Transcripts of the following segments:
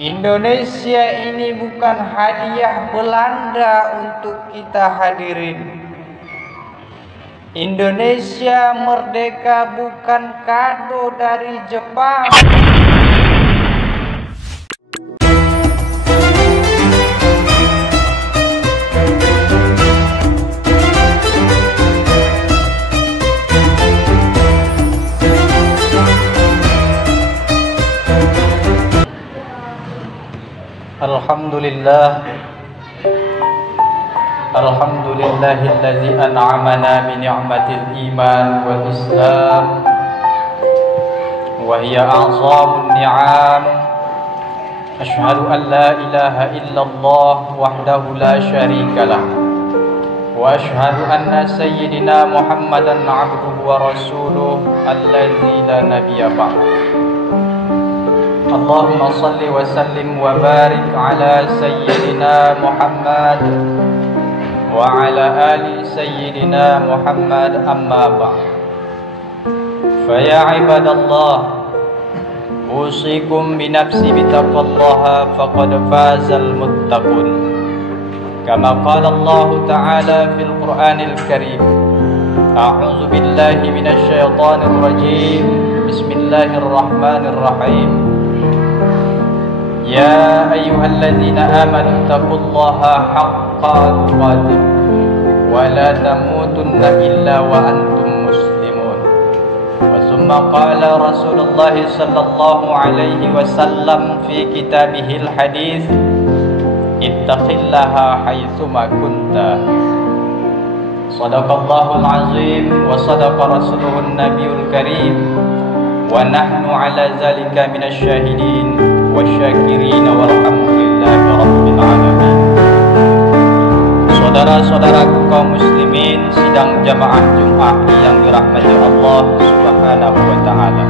Indonesia ini bukan hadiah Belanda untuk kita hadirin. Indonesia merdeka bukan kado dari Jepang. Alhamdulillahilladzi an'amana bi ni'matil iman wal islam wa hiya a'zamun ni'am. Asyhadu an la ilaha illallah wahdahu la syarikalah wa asyhadu anna sayyidina Muhammadan 'abduhu wa rasuluh alladzi la nabiyya ba'dahu. Allahumma salli wa sallim wa barik ala sayyidina Muhammad wa ala ali sayyidina Muhammad, amma ba'd. Fa ya ibadallah, usikum bi nafsi bi taqwallaha faqad fazal muttaqun. Kama qala Allah ta'ala fil Qur'anil Karim. A'udzu billahi minasy syaithanir rajim. Bismillahirrahmanirrahim. Ya ayyuhalladzina amanu taqullaha haqqa tuqatih wa la tamutunna illa wa antum muslimun. Wa summa qala Rasulullah sallallahu alaihi wasallam fi kitabihil hadis, ittaqillaha haitsuma kunta. Sadaqallahul azim wa sadaqa rasuluhun nabiyul karim wa nahnu ala zalika minasy syahidin wasyakirin walhamdulillahi rabbil alamin. Saudara-saudaraku kaum muslimin sidang jamaah Jumat yang dirahmati Allah Subhanahu wa taala.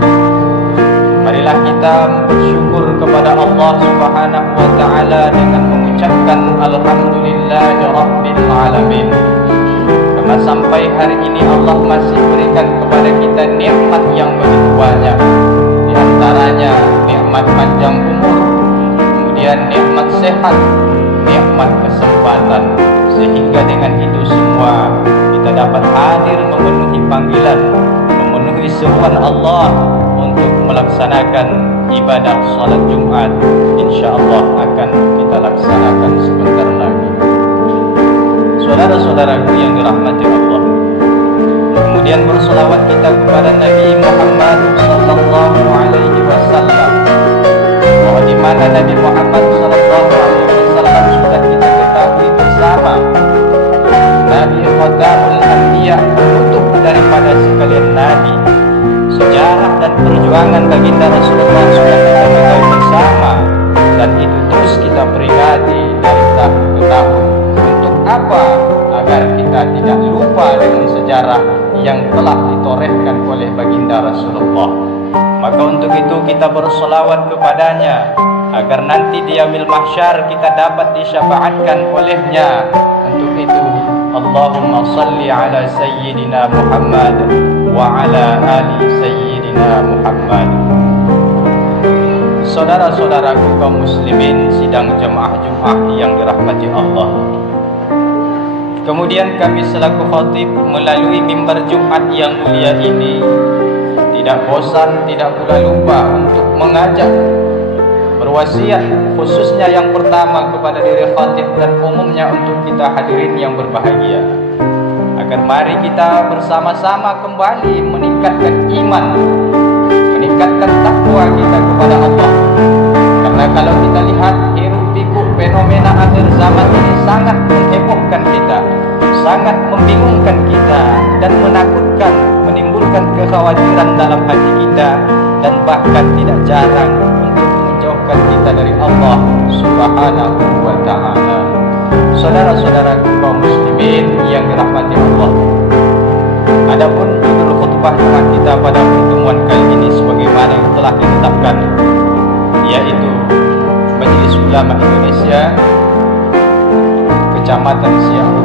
Marilah kita bersyukur kepada Allah Subhanahu wa taala dengan mengucapkan alhamdulillahi rabbil alamin. Karena sampai hari ini Allah masih berikan kepada kita nikmat yang begitu banyak. Di antaranya nikmat panjang umur, kemudian nikmat sehat, nikmat kesempatan, sehingga dengan itu semua kita dapat hadir memenuhi panggilan, memenuhi seruan Allah untuk melaksanakan ibadah salat Jumat. InsyaAllah akan kita laksanakan sebentar lagi. Saudara-saudaraku yang dirahmati Allah, kemudian bersolawat kita kepada Nabi Muhammad sallallahu alaihi wasallam, bahwa di mana Nabi Muhammad sallallahu alaihi wasallam sudah kita ketahui bersama, Nabi Khatamul Anbiya, penutup daripada sekalian nabi. Sejarah dan perjuangan baginda Rasulullah sudah kita ketahui bersama, dan itu terus kita peringati dari tahun ke tahun. Untuk apa? Agar kita tidak lupa dengan sejarah yang telah ditorehkan oleh baginda Rasulullah. Maka untuk itu kita bersolawat kepadanya, agar nanti di yaumil mahsyar kita dapat disyafaatkan olehnya. Untuk itu Allahumma salli ala sayyidina Muhammad wa ala ali sayyidina Muhammad. Saudara-saudaraku kaum muslimin sidang jemaah Jumat yang dirahmati Allah, kemudian kami selaku khatib melalui mimbar Jumat yang mulia ini tidak bosan, tidak pula lupa untuk mengajak, berwasiat khususnya yang pertama kepada diri khatib dan umumnya untuk kita hadirin yang berbahagia, agar mari kita bersama-sama kembali meningkatkan iman, meningkatkan takwa kita kepada Allah. Karena kalau kita lihat hiruk pikuk fenomena akhir zaman ini sangat menghebohkan kita, sangat membingungkan kita dan menakutkan, menimbulkan kekhawatiran dalam hati kita, dan bahkan tidak jarang untuk menjauhkan kita dari Allah Subhanahu wa ta'ala. Saudara-saudaraku kaum muslimin yang dirahmati Allah, adapun judul khutbah Jumat kita pada pertemuan kali ini sebagaimana yang telah ditetapkan, yaitu Majelis Ulama Indonesia Kecamatan Siau,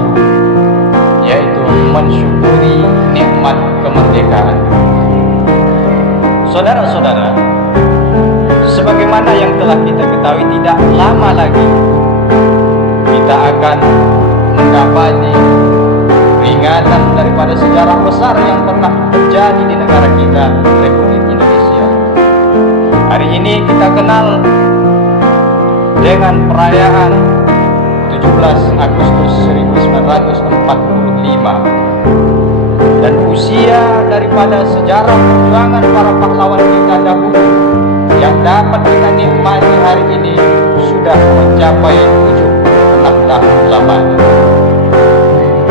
yaitu mensyukuri nikmat kemerdekaan. Saudara-saudara, sebagaimana yang telah kita ketahui, tidak lama lagi kita akan mendapati peringatan daripada sejarah besar yang pernah terjadi di negara kita, Republik Indonesia. Hari ini kita kenal dengan perayaan 17 Agustus 1945, dan usia daripada sejarah perjuangan para pahlawan kita dahulu yang dapat kita nikmati hari ini sudah mencapai 76 tahun lamanya.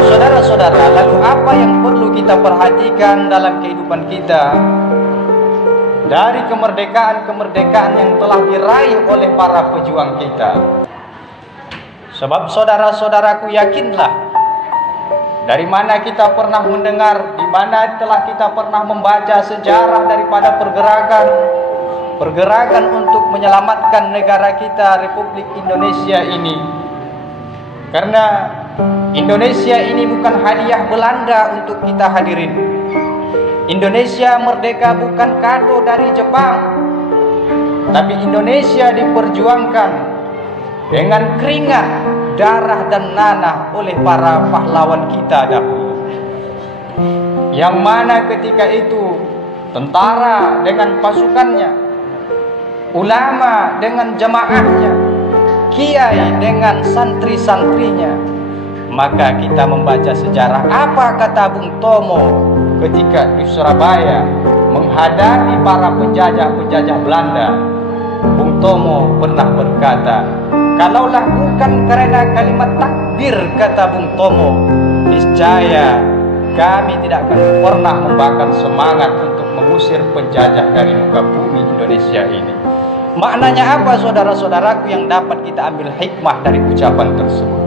Saudara-saudara, lalu apa yang perlu kita perhatikan dalam kehidupan kita dari kemerdekaan-kemerdekaan yang telah diraih oleh para pejuang kita? Sebab saudara-saudaraku, yakinlah, dari mana kita pernah mendengar, di mana telah kita pernah membaca sejarah daripada pergerakan untuk menyelamatkan negara kita, Republik Indonesia ini. Karena Indonesia ini bukan hadiah Belanda untuk kita hadirin. Indonesia merdeka bukan kado dari Jepang, tapi Indonesia diperjuangkan dengan keringat, darah dan nanah oleh para pahlawan kita dahulu, yang mana ketika itu tentara dengan pasukannya, ulama dengan jamaahnya, kiai dengan santri-santrinya. Maka kita membaca sejarah apa kata Bung Tomo ketika di Surabaya menghadapi para penjajah-penjajah Belanda. Bung Tomo pernah berkata, kalaulah bukan karena kalimat takbir, kata Bung Tomo, niscaya kami tidak akan pernah membakar semangat untuk mengusir penjajah dari muka bumi Indonesia ini. Maknanya apa, saudara-saudaraku, yang dapat kita ambil hikmah dari ucapan tersebut?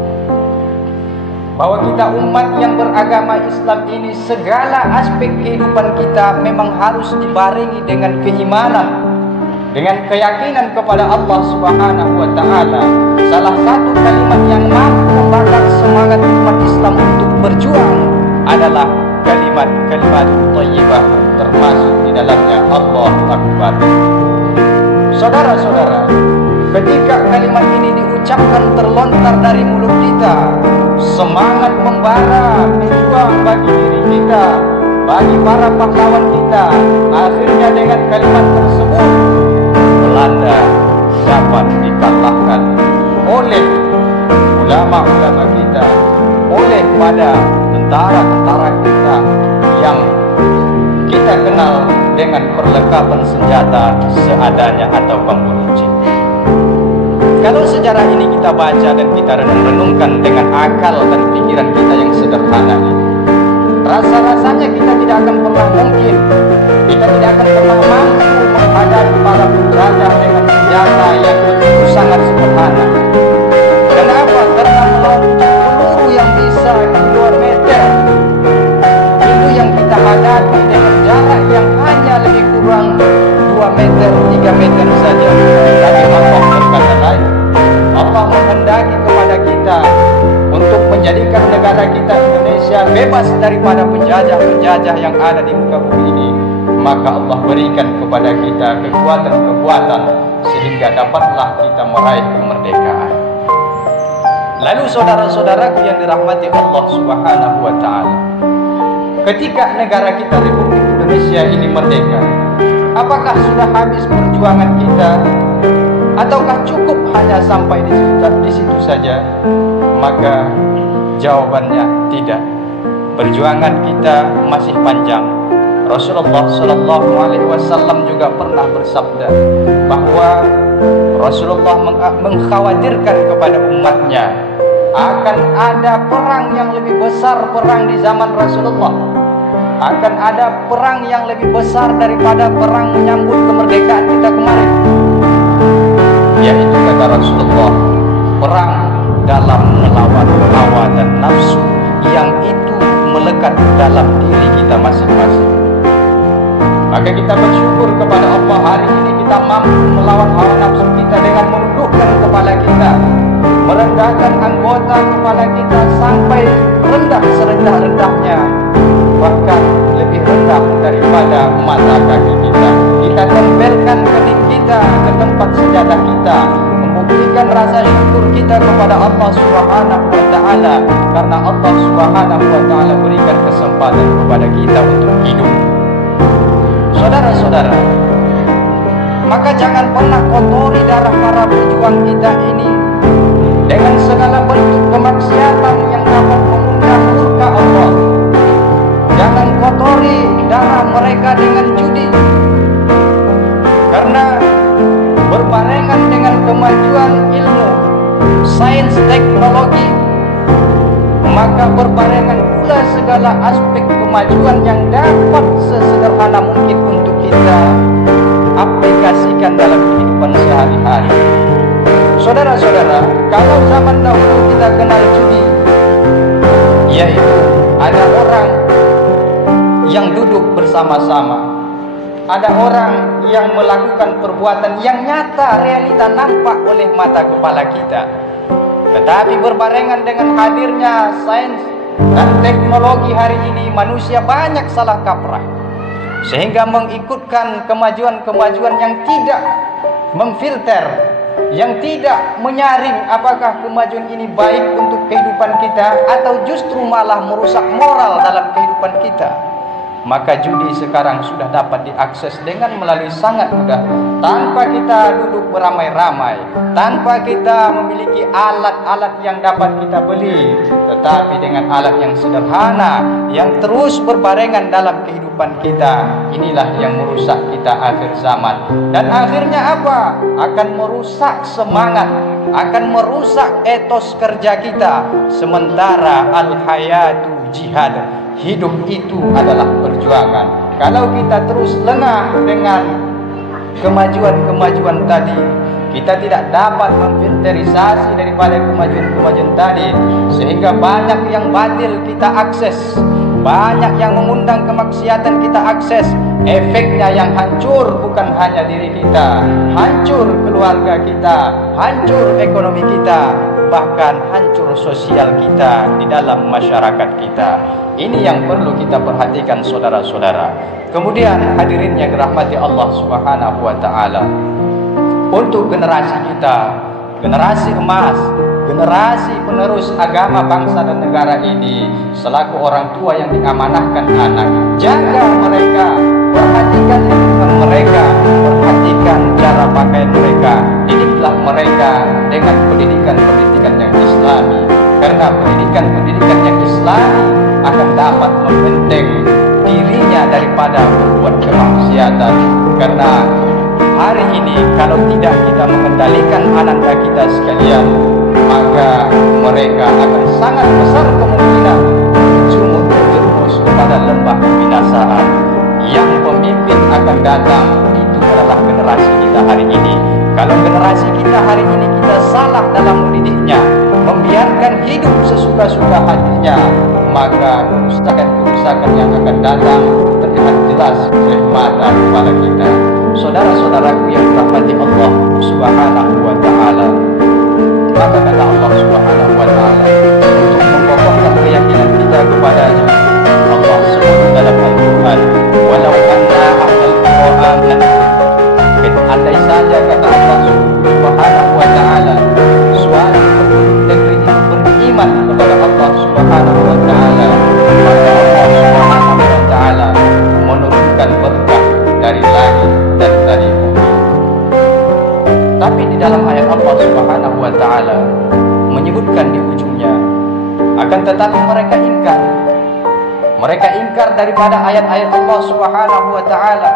Bahwa kita umat yang beragama Islam ini, segala aspek kehidupan kita memang harus dibarengi dengan keimanan, dengan keyakinan kepada Allah Subhanahu wa Ta'ala. Salah satu kalimat yang mampu membakar semangat umat Islam untuk berjuang adalah kalimat thayyibah, termasuk di dalamnya Allahu Akbar. Saudara-saudara, ketika kalimat ini diucapkan terlontar dari mulut kita, semangat membara berjuang bagi diri kita, bagi para pahlawan kita. Akhirnya dengan kalimat tersebut Belanda dapat dikalahkan oleh ulama-ulama kita, oleh pada tentara-tentara kita yang kita kenal dengan perlengkapan senjata seadanya atau bambu runcing. Kalau sejarah ini kita baca dan kita renung-renungkan dengan akal dan pikiran kita yang sederhana ini, rasa-rasanya kita tidak akan pernah mungkin, kita tidak akan pernah mampu menghadapi para penjajah dengan senjata yang begitu sangat sederhana. Kenapa? Karena meluncur peluru yang bisa 2 meter itu yang kita hadapi dengan jarak yang hanya lebih kurang 2 meter, 3 meter saja. Tapi Allah berkata lain. Allah menghendaki kepada kita untuk menjadikan negara kita Indonesia bebas daripada penjajah-penjajah yang ada di muka bumi ini. Maka Allah berikan kepada kita kekuatan-kekuatan sehingga dapatlah kita meraih kemerdekaan. Lalu saudara-saudaraku yang dirahmati Allah Subhanahu wa Ta'ala, ketika negara kita Republik Indonesia ini merdeka, apakah sudah habis perjuangan kita? Ataukah cukup hanya sampai di situ saja? Maka jawabannya tidak. Perjuangan kita masih panjang. Rasulullah Shallallahu Alaihi Wasallam juga pernah bersabda bahwa Rasulullah mengkhawatirkan kepada umatnya akan ada perang yang lebih besar, perang di zaman Rasulullah. Akan ada perang yang lebih besar daripada perang menyambut kemerdekaan kita kemarin, yaitu kata Rasulullah, perang dalam melawan hawa dan nafsu yang itu melekat dalam diri kita masing-masing. Maka kita bersyukur kepada Allah, hari ini kita mampu melawan hawa nafsu kita dengan menundukkan kepala kita, merendahkan anggota kepala kita sampai rendah serendah-rendahnya, bahkan lebih rendah daripada mata kaki kita. Kita tempelkan kening kita ke tempat sejadah kita, membuktikan rasa syukur kita kepada Allah Subhanahu wa taala karena Allah Subhanahu wa taala berikan kesempatan kepada kita untuk hidup. Saudara-saudara, maka jangan pernah kotori darah para pejuang kita ini dengan segala bentuk kemaksiatan yang dapat mengundang murka Allah. Jangan kotori darah mereka dengan judi, karena berbarengan dengan kemajuan ilmu, sains, teknologi, maka berbarengan pula segala aspek kemajuan yang dapat sesederhana mungkin untuk kita aplikasikan dalam kehidupan sehari-hari. Saudara-saudara, kalau zaman dahulu kita kenal judi, yaitu ada orang yang duduk bersama-sama, ada orang yang melakukan perbuatan yang nyata, realita nampak oleh mata kepala kita. Tetapi berbarengan dengan hadirnya sains dan teknologi hari ini, manusia banyak salah kaprah, sehingga mengikutkan kemajuan-kemajuan yang tidak memfilter, yang tidak menyaring apakah kemajuan ini baik untuk kehidupan kita atau justru malah merusak moral dalam kehidupan kita. Maka judi sekarang sudah dapat diakses dengan melalui sangat mudah, tanpa kita duduk beramai-ramai, tanpa kita memiliki alat-alat yang dapat kita beli, tetapi dengan alat yang sederhana yang terus berbarengan dalam kehidupan kita. Inilah yang merusak kita akhir zaman, dan akhirnya apa? Akan merusak semangat, akan merusak etos kerja kita. Sementara al-hayatu jihad, hidup itu adalah perjuangan. Kalau kita terus lengah dengan kemajuan-kemajuan tadi, kita tidak dapat memfilterisasi daripada kemajuan-kemajuan tadi, sehingga banyak yang batil kita akses, banyak yang mengundang kemaksiatan kita akses. Efeknya yang hancur bukan hanya diri kita, hancur keluarga kita, hancur ekonomi kita, bahkan hancur sosial kita di dalam masyarakat kita. Ini yang perlu kita perhatikan, saudara-saudara. Kemudian hadirin yang dirahmati Allah Subhanahu wa taala, untuk generasi kita, generasi emas, generasi penerus agama bangsa dan negara ini, selaku orang tua yang diamanahkan anak, jaga mereka, perhatikan lingkungan mereka, perhatikan cara pakaian mereka, didiklah mereka dengan pendidikan-pendidikan yang islami, karena pendidikan-pendidikan yang islami akan dapat membenteng dirinya daripada berbuat kemaksiatan. Karena hari ini kalau tidak kita mengendalikan anak kita sekalian, maka mereka akan sangat besar kemungkinan terjerumus kepada lembah kebinasaan. Yang pemimpin akan datang itu adalah generasi kita hari ini. Kalau generasi kita hari ini kita salah dalam mendidiknya, membiarkan hidup sesuka-suka hatinya, maka kerusakan yang akan datang terlihat jelas oleh mata kepala kita. Saudara-saudaraku yang dirahmati Allah Subhanahu wa taala, maka kata Allah Subhanahu wa taala, untuk mengokohkan keyakinan kita kepadanya, Allah sebut dalam Al-Quran, walau anna ahlal Quran, andai saja kata Allah Subhanahu wa taala, suatu negeri itu beriman kepada Allah Subhanahu wa taala, maka Allah Subhanahu wa taala menurunkan berkah dari langit dan dari bumi. Tapi di dalam ayat Allah Subhanahu wa taala menyebutkan di ujungnya, akan tetapi mereka ingkar. Mereka ingkar daripada ayat-ayat Allah Subhanahu wa taala,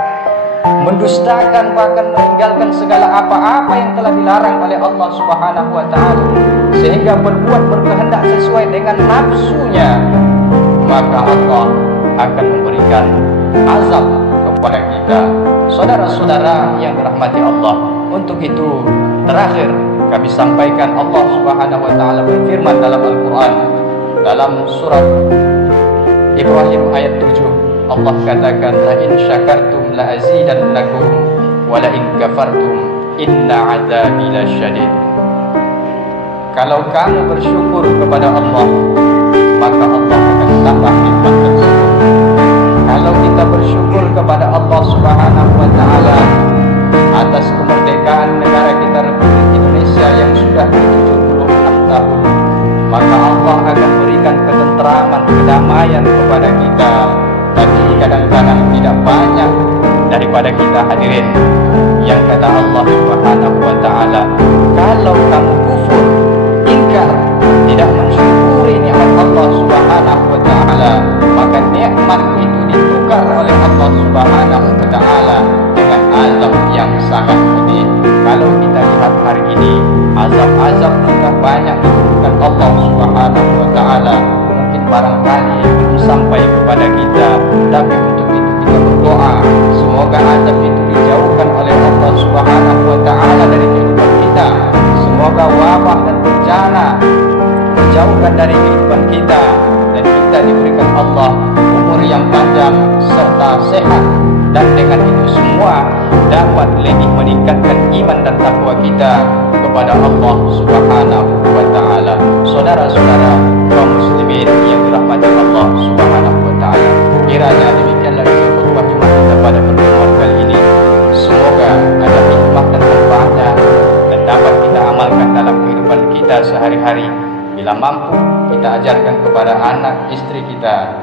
mendustakan bahkan meninggalkan segala apa-apa yang telah dilarang oleh Allah Subhanahu wa taala, sehingga berkehendak sesuai dengan nafsunya. Maka Allah akan memberikan azab kepada kita, saudara-saudara yang dirahmati Allah. Untuk itu terakhir kami sampaikan, Allah Subhanahu wa taala berfirman dalam Al-Quran, dalam surat Ibrahim ayat 7, Allah katakan, la in syakartum la azidannakum wa la in kafartum inna azabi lasyadid. Kalau kamu bersyukur kepada Allah, maka Allah akan tambah nikmat tersebut. Kalau kita bersyukur kepada Allah Subhanahu wa taala atas kemerdekaan negara kita Republik Indonesia yang sudah 76 tahun, maka Allah akan berikan ketentraman, kedamaian kepada kita. Tapi kadang-kadang tidak banyak daripada kita hadirin yang kata Allah Subhanahu wa taala, kalau kamu kufur, ingkar, tidak mensyukuri nikmat Allah Subhanahu wa taala, maka nikmat itu ditukar oleh Allah Subhanahu wa taala dengan azab yang sangat pedih. Kalau kita lihat hari ini, azab-azab sudah banyak diturunkan Allah Subhanahu wa taala. Mungkin barangkali belum sampai kepada kita, tapi untuk itu kita berdoa semoga azab itu dijauhkan oleh Allah Subhanahu wa taala dari kehidupan kita. Semoga wabah dan bencana dijauhkan dari kehidupan kita, dan kita diberikan Allah umur yang panjang serta sehat, dan dengan itu semua dapat lebih meningkatkan iman dan takwa kita kepada Allah Subhanahu wa taala. Saudara-saudara kaum muslimin yang dirahmati Allah Subhanahu wa taala, kiranya demikianlah khutbah Jumat kita pada pertemuan kali ini. Semoga ada hikmah dan manfaatnya dan dapat kita amalkan dalam kehidupan kita sehari-hari. Bila mampu, kita ajarkan kepada anak istri kita,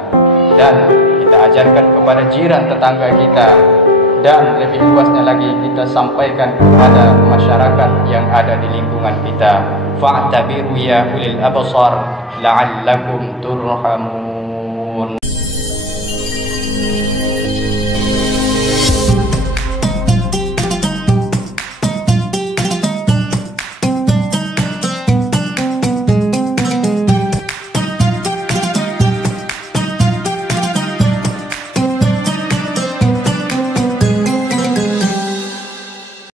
dan kita ajarkan kepada jiran tetangga kita, dan lebih luasnya lagi kita sampaikan kepada masyarakat yang ada di lingkungan kita. Fa'tabiru ya ulil absar la'allakum turhamun.